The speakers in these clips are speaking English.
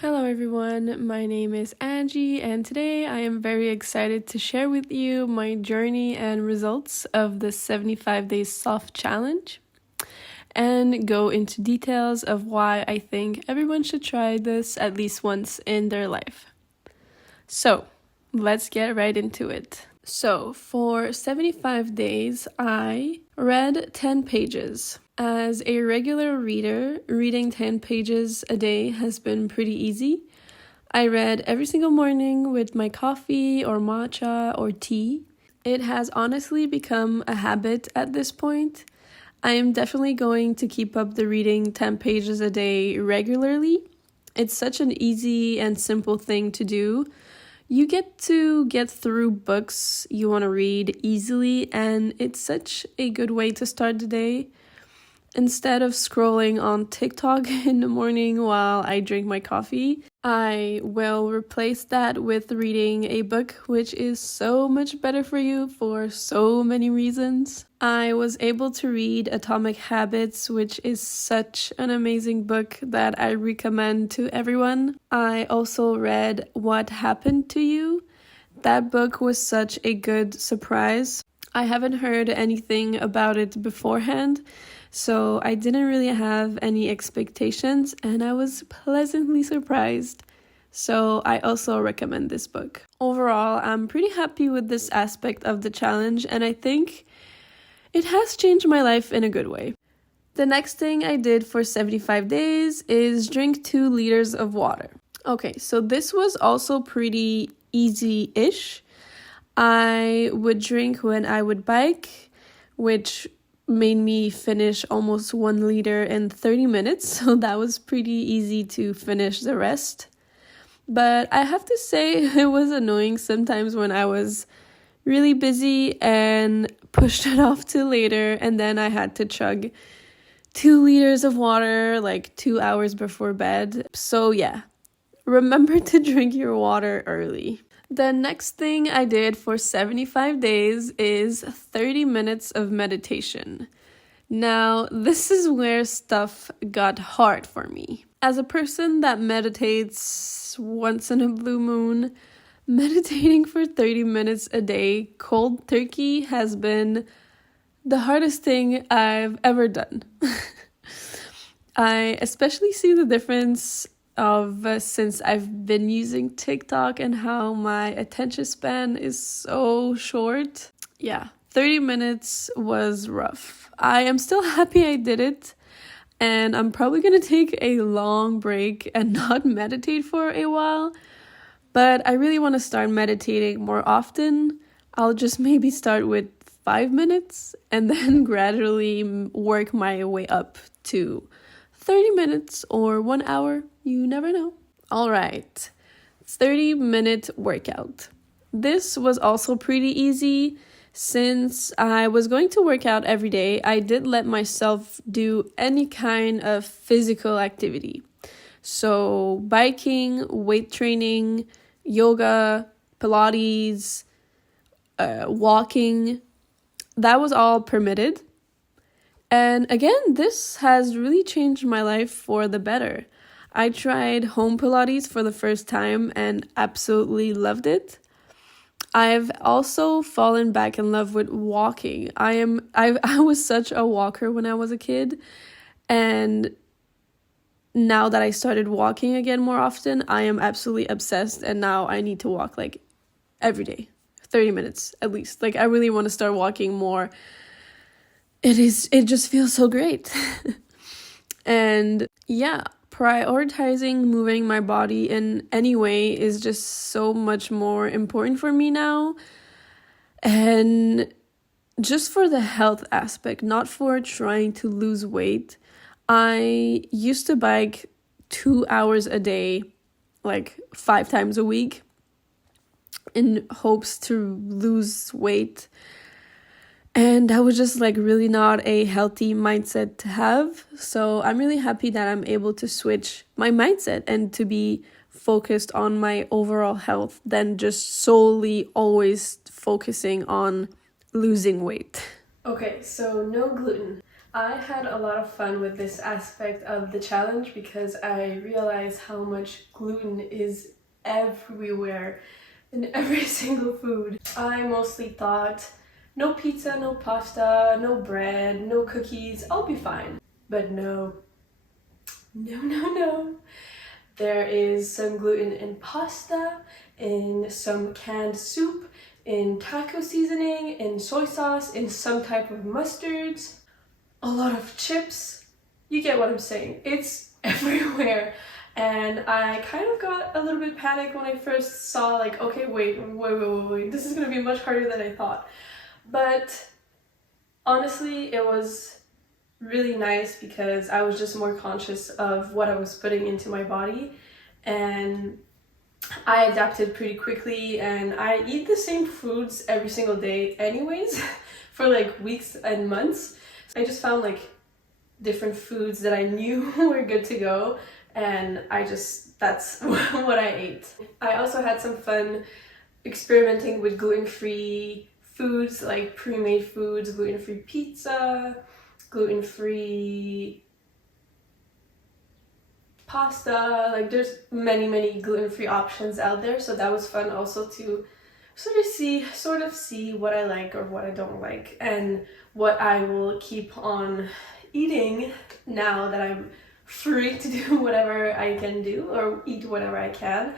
Hello everyone, my name is Angie, and today I am very excited to share with you my journey and results of the 75 Days Soft Challenge and go into details of why I think everyone should try this at least once in their life. So, let's get right into it. So, for 75 days, I read 10 pages. As a regular reader, reading 10 pages a day has been pretty easy. I read every single morning with my coffee or matcha or tea. It has honestly become a habit at this point. I am definitely going to keep up the reading 10 pages a day regularly. It's such an easy and simple thing to do. You get to get through books you want to read easily, and it's such a good way to start the day. Instead of scrolling on TikTok in the morning while I drink my coffee, I will replace that with reading a book, which is so much better for you for so many reasons. I was able to read Atomic Habits, which is such an amazing book that I recommend to everyone. I also read What Happened to You. That book was such a good surprise. I haven't heard anything about it beforehand, so I didn't really have any expectations and I was pleasantly surprised. So I also recommend this book. Overall, I'm pretty happy with this aspect of the challenge and I think it has changed my life in a good way. The next thing I did for 75 days is drink 2 liters of water. Okay, so this was also pretty easy-ish. I would drink when I would bike, which made me finish almost 1 liter in 30 minutes, so that was pretty easy to finish the rest. But I have to say it was annoying sometimes when I was really busy and pushed it off to later, and then I had to chug 2 liters of water like 2 hours before bed. So yeah, remember to drink your water early. The next thing I did for 75 days is 30 minutes of meditation. Now, this is where stuff got hard for me. As a person that meditates once in a blue moon, meditating for 30 minutes a day cold turkey has been the hardest thing I've ever done. I especially see the difference of since I've been using TikTok and how my attention span is so short. Yeah, 30 minutes was rough. I am still happy I did it, and I'm probably gonna take a long break and not meditate for a while, but I really want to start meditating more often. I'll just maybe start with 5 minutes and then gradually work my way up to 30 minutes or 1 hour. You never know. All right, 30-minute workout. This was also pretty easy. Since I was going to work out every day, I did let myself do any kind of physical activity. So biking, weight training, yoga, Pilates, walking, that was all permitted. And again, this has really changed my life for the better. I tried home Pilates for the first time and absolutely loved it. I've also fallen back in love with walking. I was such a walker when I was a kid, and now that I started walking again more often, I am absolutely obsessed, and now I need to walk like every day, 30 minutes at least. Like I really want to start walking more. It just feels so great. And yeah, prioritizing moving my body in any way is just so much more important for me now. And just for the health aspect, not for trying to lose weight. I used to bike 2 hours a day, like 5 times a week, in hopes to lose weight. And that was just like really not a healthy mindset to have. So I'm really happy that I'm able to switch my mindset and to be focused on my overall health than just solely always focusing on losing weight. Okay, so no gluten. I had a lot of fun with this aspect of the challenge because I realized how much gluten is everywhere in every single food. I mostly thought, no pizza, no pasta, no bread, no cookies, I'll be fine. But no. No. There is some gluten in pasta, in some canned soup, in taco seasoning, in soy sauce, in some type of mustards, a lot of chips. You get what I'm saying. It's everywhere. And I kind of got a little bit panicked when I first saw, like, okay, wait, this is gonna be much harder than I thought. But honestly, it was really nice because I was just more conscious of what I was putting into my body, and I adapted pretty quickly, and I eat the same foods every single day anyways for like weeks and months. So I just found like different foods that I knew were good to go, and that's what I ate. I also had some fun experimenting with gluten-free foods, like pre-made foods, gluten-free pizza, gluten-free pasta. Like there's many gluten-free options out there, so that was fun also to sort of see what I like or what I don't like, and what I will keep on eating now that I'm free to do whatever I can do or eat whatever I can,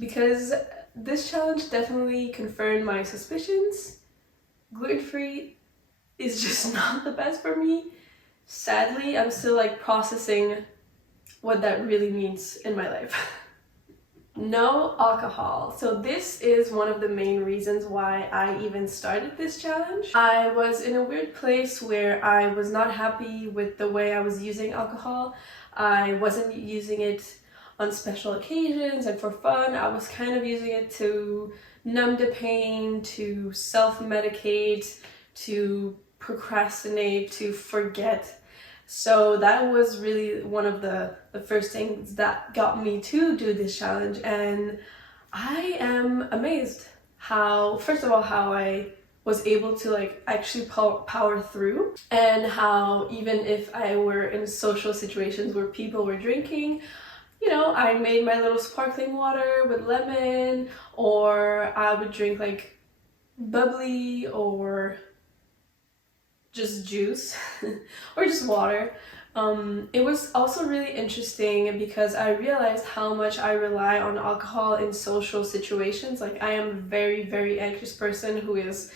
because this challenge definitely confirmed my suspicions. Gluten-free is just not the best for me. Sadly, I'm still like processing what that really means in my life. No alcohol. So this is one of the main reasons why I even started this challenge. I was in a weird place where I was not happy with the way I was using alcohol. I wasn't using it on special occasions and for fun. I was kind of using it to numb the pain, to self-medicate, to procrastinate, to forget. So that was really one of the first things that got me to do this challenge, and I am amazed first of all, how I was able to like actually power through, and how even if I were in social situations where people were drinking, I made my little sparkling water with lemon, or I would drink like bubbly or just juice or just water. It was also really interesting because I realized how much I rely on alcohol in social situations. Like I am a very anxious person who is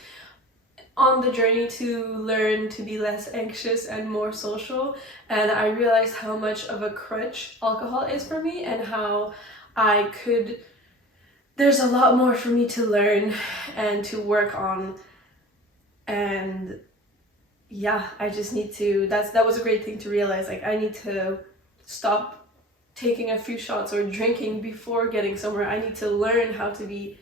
on the journey to learn to be less anxious and more social, and I realized how much of a crutch alcohol is for me, and how there's a lot more for me to learn and to work on. And yeah, I just need to, that was a great thing to realize. Like I need to stop taking a few shots or drinking before getting somewhere. I need to learn how to be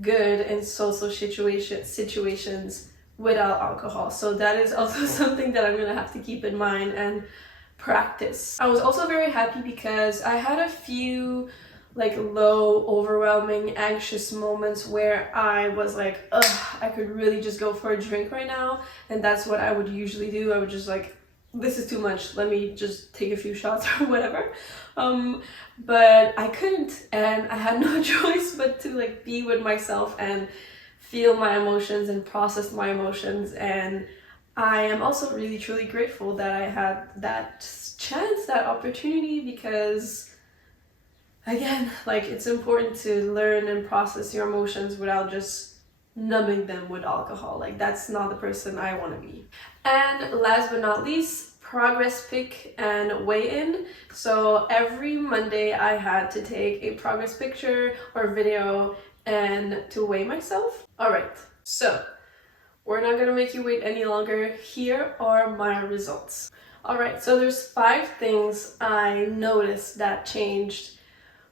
good in social situations without alcohol. So that is also something that I'm gonna have to keep in mind and practice. I was also very happy because I had a few like low, overwhelming, anxious moments where I was like, ugh, I could really just go for a drink right now. And that's what I would usually do. I would just like, this is too much, let me just take a few shots or whatever. But I couldn't, and I had no choice but to like be with myself and feel my emotions and process my emotions. And I am also really truly grateful that I had that chance, that opportunity, because again, like it's important to learn and process your emotions without just numbing them with alcohol. Like that's not the person I want to be. And last but not least, progress pic and weigh-in. So every Monday I had to take a progress picture or video and to weigh myself. All right, so we're not gonna make you wait any longer. Here are my results. All right, so there's 5 things I noticed that changed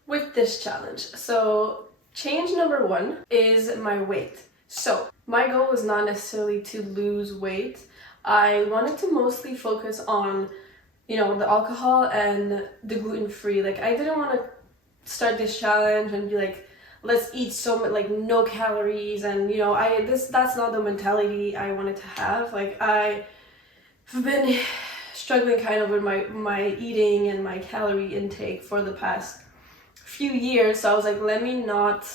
with this challenge. So change number 1 is my weight. So my goal was not necessarily to lose weight. I wanted to mostly focus on, the alcohol and the gluten-free. Like I didn't want to start this challenge and be like, let's eat so much, like no calories, and that's not the mentality I wanted to have. Like I I've been struggling kind of with my eating and my calorie intake for the past few years. So I was like, let me not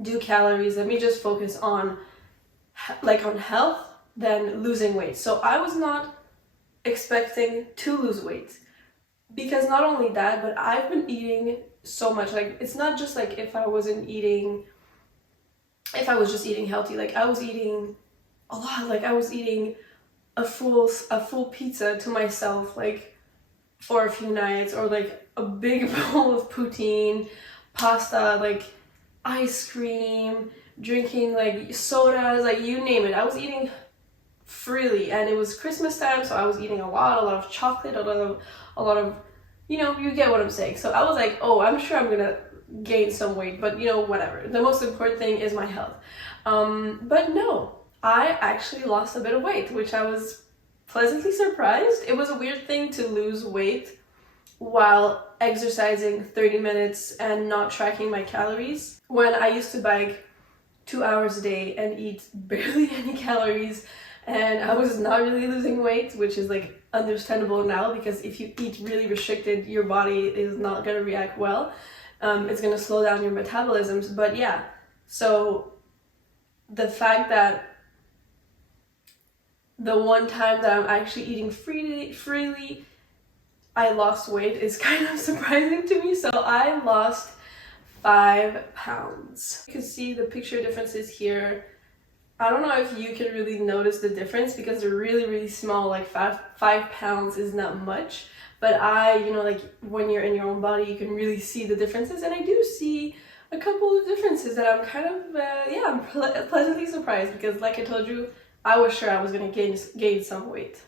do calories. Let me just focus on health than losing weight. So I was not expecting to lose weight, because not only that, but I've been eating so much. Like, it's not just like if I was just eating healthy. Like, I was eating a lot. Like, I was eating a full pizza to myself, like, for a few nights, or like a big bowl of poutine, pasta, like ice cream, drinking like sodas, like you name it. I was eating freely, and it was Christmas time, so I was eating a lot of chocolate, a lot of, you get what I'm saying. So I was like, oh, I'm sure I'm gonna gain some weight, but whatever. The most important thing is my health. But no, I actually lost a bit of weight, which I was pleasantly surprised. It was a weird thing to lose weight while exercising 30 minutes and not tracking my calories, when I used to bike 2 hours a day and eat barely any calories, and I was not really losing weight, which is like understandable now, because if you eat really restricted, your body is not going to react well. It's going to slow down your metabolisms. But yeah, so the fact that the one time that I'm actually eating freely, I lost weight is kind of surprising to me. So I lost 5 pounds. You can see the picture differences here. I don't know if you can really notice the difference, because they're really, really small. Like 5 pounds is not much, but like when you're in your own body, you can really see the differences. And I do see a couple of differences that I'm kind of, I'm pleasantly surprised, because like I told you, I was sure I was going to gain some weight.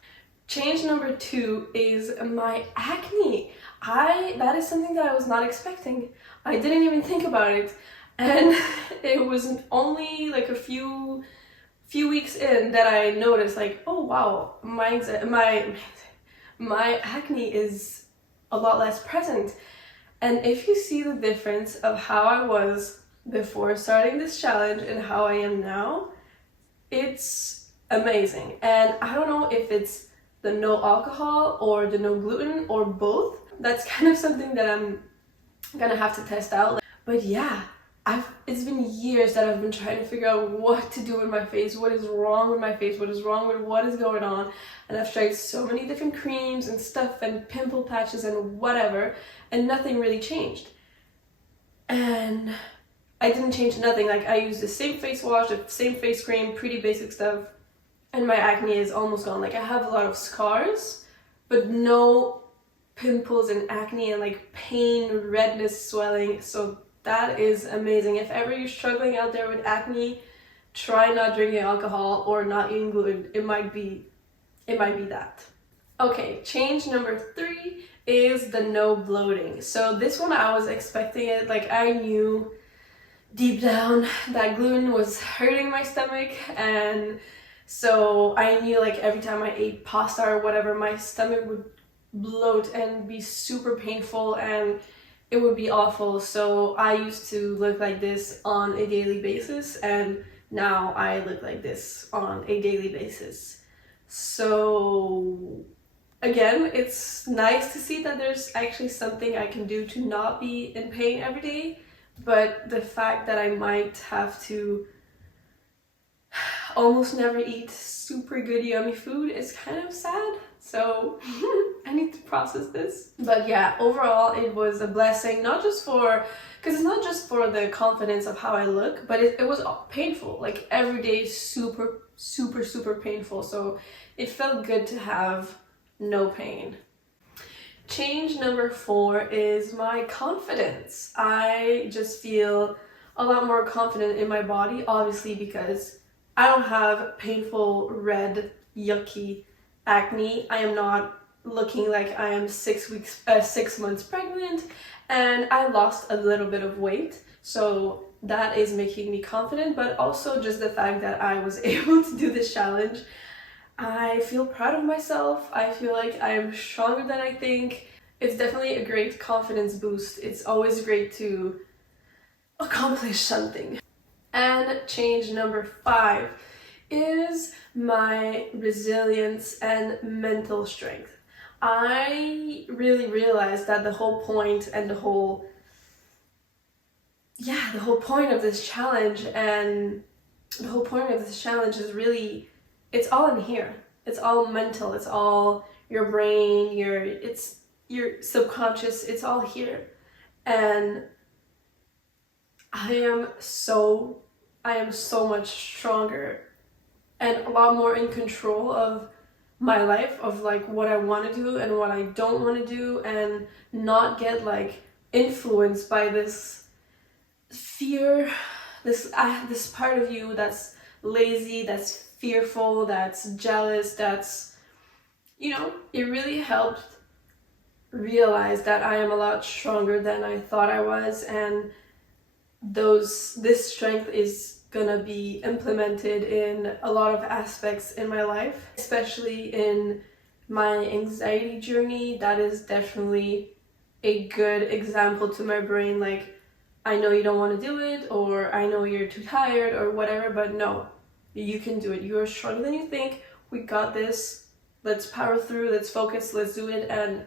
Change number 2 is my acne. That is something that I was not expecting. I didn't even think about it. And it was only like a few weeks in that I noticed, like, oh wow, my acne is a lot less present. And if you see the difference of how I was before starting this challenge and how I am now, it's amazing. And I don't know if it's the no alcohol or the no gluten or both. That's kind of something that I'm gonna have to test out. But yeah, it's been years that I've been trying to figure out what to do with my face, what is wrong with my face, what is wrong with what is going on. And I've tried so many different creams and stuff and pimple patches and whatever, and nothing really changed. And I didn't change nothing. Like, I used the same face wash, the same face cream, pretty basic stuff, and my acne is almost gone. Like, I have a lot of scars, but no pimples and acne and like pain, redness, swelling. So that is amazing. If ever you're struggling out there with acne, try not drinking alcohol or not eating gluten. It might be that. Okay, change number 3 is the no bloating. So this one, I was expecting it. Like, I knew deep down that gluten was hurting my stomach, and so I knew, like, every time I ate pasta or whatever, my stomach would bloat and be super painful, and it would be awful. So I used to look like this on a daily basis, and now I look like this on a daily basis. So again, it's nice to see that there's actually something I can do to not be in pain every day, but the fact that I might have to almost never eat super good yummy food is kind of sad. So I need to process this. But yeah, overall it was a blessing, not just for, because it's not just for the confidence of how I look, but it was painful. Like, every day super painful. So it felt good to have no pain. Change number 4 is my confidence. I just feel a lot more confident in my body, obviously, because I don't have painful, red, yucky acne. I am not looking like I am 6 months pregnant, and I lost a little bit of weight. So that is making me confident, but also just the fact that I was able to do this challenge. I feel proud of myself. I feel like I'm stronger than I think. It's definitely a great confidence boost. It's always great to accomplish something. And change number 5 is my resilience and mental strength. I really realized that the whole point and the whole point of this challenge is really, it's all in here. It's all mental. It's all your brain, your subconscious. It's all here. And I am so much stronger and a lot more in control of my life, of like what I want to do and what I don't want to do, and not get like influenced by this fear, this part of you that's lazy, that's fearful, that's jealous, that's, it really helped realize that I am a lot stronger than I thought I was, and this strength is gonna be implemented in a lot of aspects in my life, especially in my anxiety journey. That is definitely a good example to my brain, like, I know you don't want to do it, or I know you're too tired or whatever, but no, you can do it. You are stronger than you think. We got this. Let's power through. Let's focus. Let's do it. And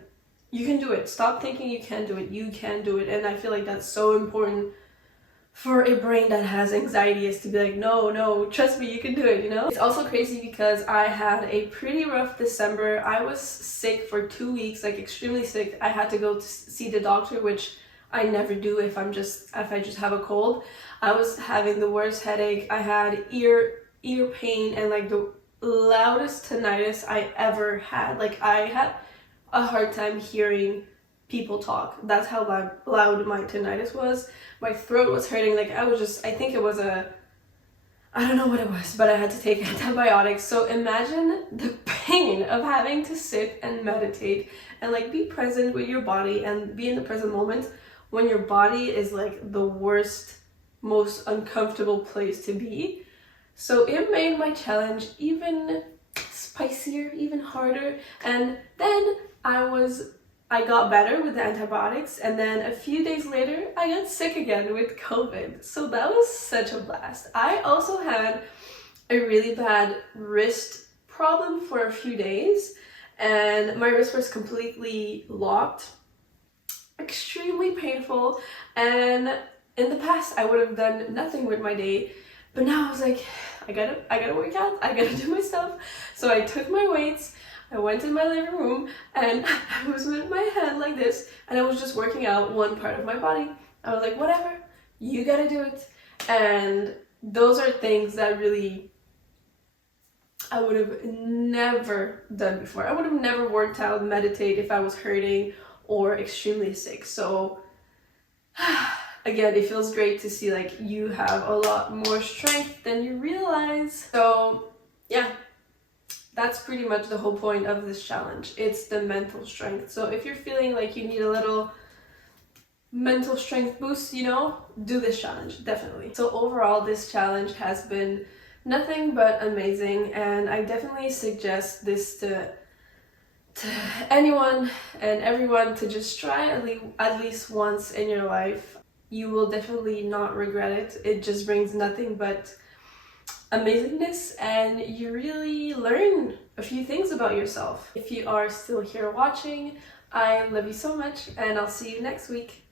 you can do it. Stop thinking you can't do it. You can do it. And I feel like that's so important for a brain that has anxiety, is to be like, no, trust me, you can do it, It's also crazy because I had a pretty rough December. I was sick for 2 weeks, like extremely sick. I had to go to see the doctor, which I never do if I just have a cold. I was having the worst headache. I had ear pain and like the loudest tinnitus I ever had. Like, I had a hard time hearing people talk. That's how loud my tinnitus was. My throat was hurting. Like, I think it was I don't know what it was, but I had to take antibiotics. So imagine the pain of having to sit and meditate and like be present with your body and be in the present moment when your body is like the worst, most uncomfortable place to be. So it made my challenge even spicier, even harder. And then I got better with the antibiotics, and then a few days later I got sick again with COVID. So that was such a blast. I also had a really bad wrist problem for a few days, and my wrist was completely locked. Extremely painful, and in the past I would have done nothing with my day, but now I was like, I gotta work out, I gotta do my stuff. So I took my weights, I went in my living room, and I was with my hand like this, and I was just working out one part of my body. I was like, whatever, you gotta do it. And those are things that really I would have never done before. I would have never worked out, meditate if I was hurting or extremely sick. So again, it feels great to see like you have a lot more strength than you realize. So yeah, that's pretty much the whole point of this challenge. It's the mental strength. So if you're feeling like you need a little mental strength boost, do this challenge, definitely. So overall, this challenge has been nothing but amazing, and I definitely suggest this to anyone and everyone to just try at least once in your life. You will definitely not regret it. It just brings nothing but amazingness, and you really learn a few things about yourself. If you are still here watching, I love you so much, and I'll see you next week.